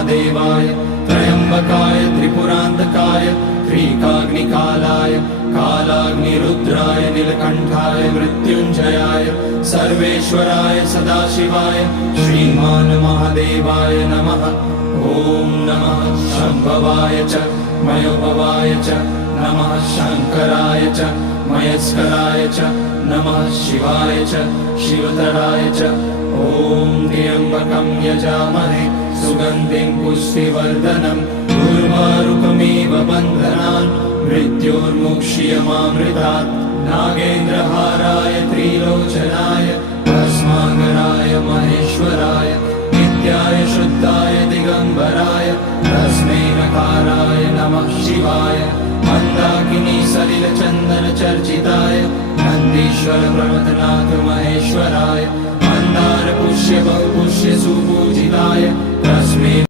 महादेवाय त्र्यंबकाय त्रिपुरांतकाय त्रिकाग्निकालाय कालाग्निरुद्राय नीलकंठाय मृत्युंजयाय सर्वेश्वराय सदाशिवाय श्रीमान महादेवाय नमः। ओम नमः शंभवाय च मयोभवाय च नमः शंकराय च मयस्कराय च नमः शिवाय च शिवतराय च। ओम त्र्यंबकं यजामहे सुगंधिं पुष्टिवर्धनम् उर्वारुकमिव बन्धनान् मृत्योर्मुक्षीयमामृतात्। नागेन्द्रहाराय त्रिलोचनाय भस्मांगराय महेश्वराय नित्याय शुद्धाय दिगंबराय तस्मै नकाराय नमः शिवाय। मंदाकिनी सलिल चंदन चर्चिताय नंदीश्वर प्रमथनाथ महेश्वराय मंदार पुष्य बहुपुष्य सुपूजिताय